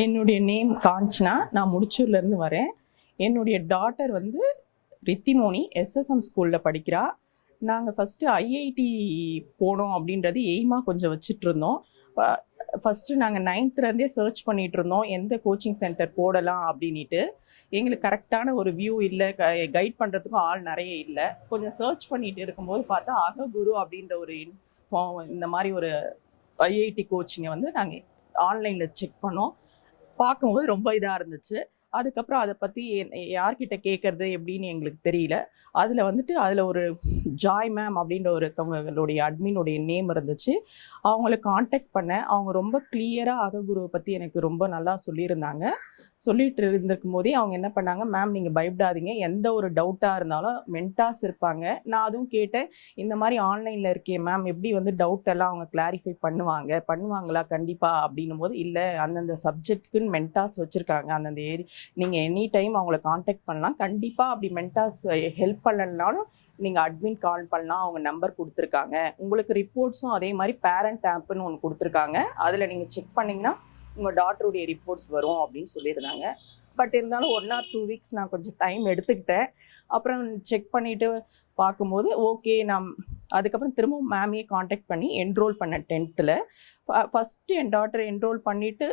என்னுடைய நேம் காஞ்சனா. நான் முடிச்சூர்லேருந்து வரேன். என்னுடைய டாட்டர் வந்து ரித்திமோனி எஸ்எஸ்எம் ஸ்கூலில் படிக்கிறா. நாங்கள் ஃபஸ்ட்டு ஐஐடி போனோம் அப்படின்றது எய்மாக கொஞ்சம் வச்சுட்ருந்தோம். ஃபஸ்ட்டு நாங்கள் 9th சர்ச் பண்ணிகிட்ருந்தோம் எந்த கோச்சிங் சென்டர் போடலாம் அப்படின்ட்டு. எங்களுக்கு கரெக்டான ஒரு வியூ இல்லை, கைட் பண்ணுறதுக்கும் ஆள் நிறைய இல்லை. கொஞ்சம் சர்ச் பண்ணிட்டு இருக்கும்போது பார்த்தா அககுரு அப்படின்ற ஒரு இந்த மாதிரி ஒரு ஐஐடி கோச்சிங்கை வந்து நாங்கள் ஆன்லைனில் செக் பண்ணோம். பார்க்கும்போது ரொம்ப இதாக இருந்துச்சு. அதுக்கப்புறம் அதை பற்றி யார்கிட்ட கேட்குறது எப்படின்னு எங்களுக்கு தெரியல. அதில் ஒரு ஜாய் மேம் அப்படின்ற ஒருத்தவங்களுடைய அட்மினுடைய நேம் இருந்துச்சு. அவங்கள காண்டாக்ட் பண்ணேன். அவங்க ரொம்ப கிளியராக அககுருவை பற்றி எனக்கு ரொம்ப நல்லா சொல்லியிருந்தாங்க. சொல்லிட்டு இருந்திருக்கும் போதே அவங்க என்ன பண்ணாங்க, மேம் நீங்கள் பயப்படாதீங்க, எந்த ஒரு டவுட்டாக இருந்தாலும் மென்டாஸ் இருப்பாங்க. நான் அதுவும் கேட்டேன், இந்த மாதிரி ஆன்லைனில் இருக்கே மேம், எப்படி வந்து டவுட் எல்லாம் அவங்க கிளாரிஃபை பண்ணுவாங்களா கண்டிப்பாக அப்படின்னும் போது, இல்லை அந்தந்த சப்ஜெக்ட்டுக்குன்னு மென்டாஸ் வச்சுருக்காங்க அந்தந்த நீங்கள் எனி டைம் அவங்கள காண்டாக்ட் பண்ணலாம். கண்டிப்பாக அப்படி மென்டாஸ் ஹெல்ப் பண்ணலனாலும் நீங்கள் அட்மின் கால் பண்ணலாம், அவங்க நம்பர் கொடுத்துருக்காங்க. உங்களுக்கு ரிப்போர்ட்ஸும் அதே மாதிரி பேரண்ட் ஆப்னு ஒன்று கொடுத்துருக்காங்க. அதில் நீங்கள் செக் பண்ணிங்கன்னா உங்கள் டாட்டருடைய ரிப்போர்ட்ஸ் வரும் அப்படின்னு சொல்லியிருந்தாங்க. பட் இருந்தாலும் 1 or 2 வீக்ஸ் நான் கொஞ்சம் டைம் எடுத்துக்கிட்டேன். அப்புறம் செக் பண்ணிவிட்டு பார்க்கும்போது ஓகே, அதுக்கப்புறம் திரும்பவும் மேமையே காண்டாக்ட் பண்ணி என்ரோல் பண்ணேன் 10th. ஃபஸ்ட்டு என் டாட்டரை என்ரோல் பண்ணிவிட்டு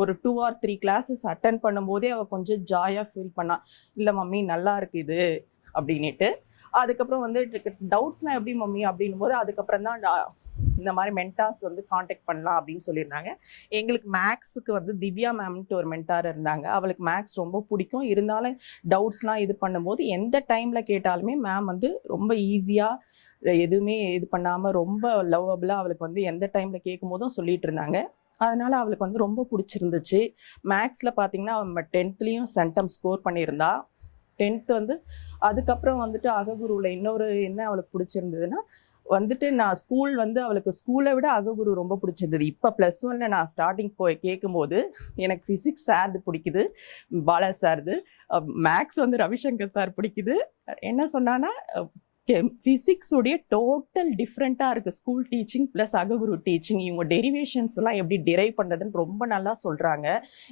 ஒரு 2 or 3 கிளாஸஸ் அட்டன் பண்ணும்போதே அவள் கொஞ்சம் ஜாயாக ஃபீல் பண்ணா. இல்லை மம்மி நல்லா இருக்குது இது அப்படின்ட்டு. அதுக்கப்புறம் வந்து டவுட்ஸ்லாம் எப்படி மம்மி அப்படின்னும் போது அதுக்கப்புறம் தான் இந்த மாதிரி மென்டார்ஸ் வந்து காண்டாக்ட் பண்ணலாம் அப்படின்னு சொல்லியிருந்தாங்க. எங்களுக்கு மேக்ஸுக்கு வந்து திவ்யா மேம்ன்ட்டு ஒரு மென்டார் இருந்தாங்க. அவளுக்கு மேக்ஸ் ரொம்ப பிடிக்கும். இருந்தாலும் டவுட்ஸ்லாம் இது பண்ணும்போது எந்த டைமில் கேட்டாலுமே மேம் வந்து ரொம்ப ஈஸியாக எதுவுமே இது பண்ணாமல் ரொம்ப லவ்வபுளாக அவளுக்கு வந்து எந்த டைமில் கேட்கும் போதும் சொல்லிட்டு இருந்தாங்க. அதனால் அவளுக்கு வந்து ரொம்ப பிடிச்சிருந்துச்சு. மேக்ஸில் பார்த்தீங்கன்னா அவள் 10th சென்டம் ஸ்கோர் பண்ணியிருந்தா. 10th வந்து அதுக்கப்புறம் வந்துட்டு அககுருவில் இன்னொரு என்ன அவளுக்கு பிடிச்சிருந்ததுன்னா வந்துட்டு நான் அவளுக்கு ஸ்கூலை விட அககுரு ரொம்ப பிடிச்சிருந்தது. இப்போ +1 நான் ஸ்டார்டிங் போய் கேட்கும்போது எனக்கு ஃபிசிக்ஸ் சார்து பிடிக்குது, பாலா சார்து. மேக்ஸ் வந்து ரவிசங்கர் சார் பிடிக்குது. என்ன சொன்னான்னா ஃபிசிக்ஸுடைய டோட்டல் டிஃப்ரெண்ட்டாக இருக்குது ஸ்கூல் டீச்சிங் ப்ளஸ் அககுரு டீச்சிங். இவங்க டெரிவேஷன்ஸ்லாம் எப்படி டிரைவ் பண்ணுறதுன்னு ரொம்ப நல்லா சொல்கிறாங்க.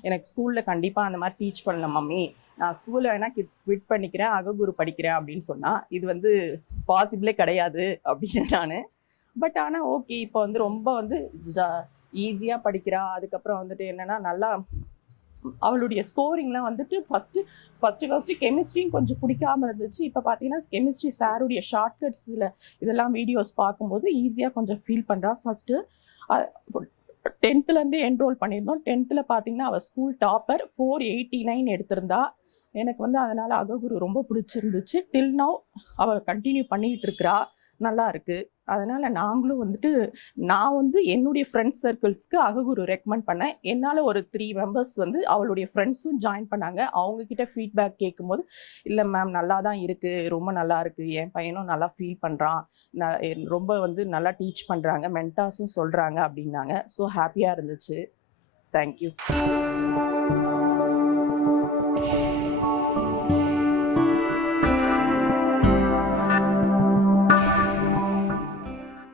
எனக்கு ஸ்கூலில் கண்டிப்பாக அந்த மாதிரி டீச் பண்ணல மம்மி, நான் ஸ்கூலில் வேணால் குவிட் பண்ணிக்கிறேன், அககுரு படிக்கிறேன் அப்படின்னு சொன்னால் இது வந்து பாசிபிளே கிடையாது அப்படின்னு நான். பட் ஆனால் ஓகே, இப்போ வந்து ரொம்ப வந்து ஈஸியாக படிக்கிறா. அதுக்கப்புறம் வந்துட்டு என்னென்னா நல்லா அவளுடைய ஸ்கோரிங்லாம் வந்துட்டு ஃபஸ்ட்டு கெமிஸ்ட்ரியும் கொஞ்சம் பிடிக்காமல் இருந்துச்சு. இப்போ பார்த்தீங்கன்னா கெமிஸ்ட்ரி சாருடைய ஷார்ட்கட்ஸில் இதெல்லாம் வீடியோஸ் பார்க்கும்போது ஈஸியாக கொஞ்சம் ஃபீல் பண்ணுறா. ஃபஸ்ட்டு 10th என்ரோல் பண்ணியிருந்தோம். 10th பார்த்தீங்கன்னா அவள் ஸ்கூல் டாப்பர் 489 எடுத்திருந்தா. எனக்கு வந்து அதனால் அககுரு ரொம்ப பிடிச்சிருந்துச்சு. டில் நவ் அவள் கண்டினியூ பண்ணிகிட்டு இருக்கிறா, நல்லா இருக்குது. அதனால் நாங்களும் வந்துட்டு நான் வந்து என்னுடைய ஃப்ரெண்ட்ஸ் சர்க்கிள்ஸ்க்கு அககுரு ரெக்கமெண்ட் பண்ணேன். என்னால் ஒரு 3 மெம்பர்ஸ் வந்து அவளுடைய ஃப்ரெண்ட்ஸும் ஜாயின் பண்ணாங்க. அவங்கக்கிட்ட ஃபீட்பேக் கேட்கும்போது, இல்லை மேம் நல்லா தான் இருக்குது, ரொம்ப நல்லா இருக்குது, என் பையனும் நல்லா ஃபீல் பண்ணுறான், ரொம்ப வந்து நல்லா டீச் பண்ணுறாங்க, மென்டார்ஸும் சொல்கிறாங்க அப்படின்னாங்க. ஸோ ஹாப்பியாக இருந்துச்சு. தேங்க்யூ.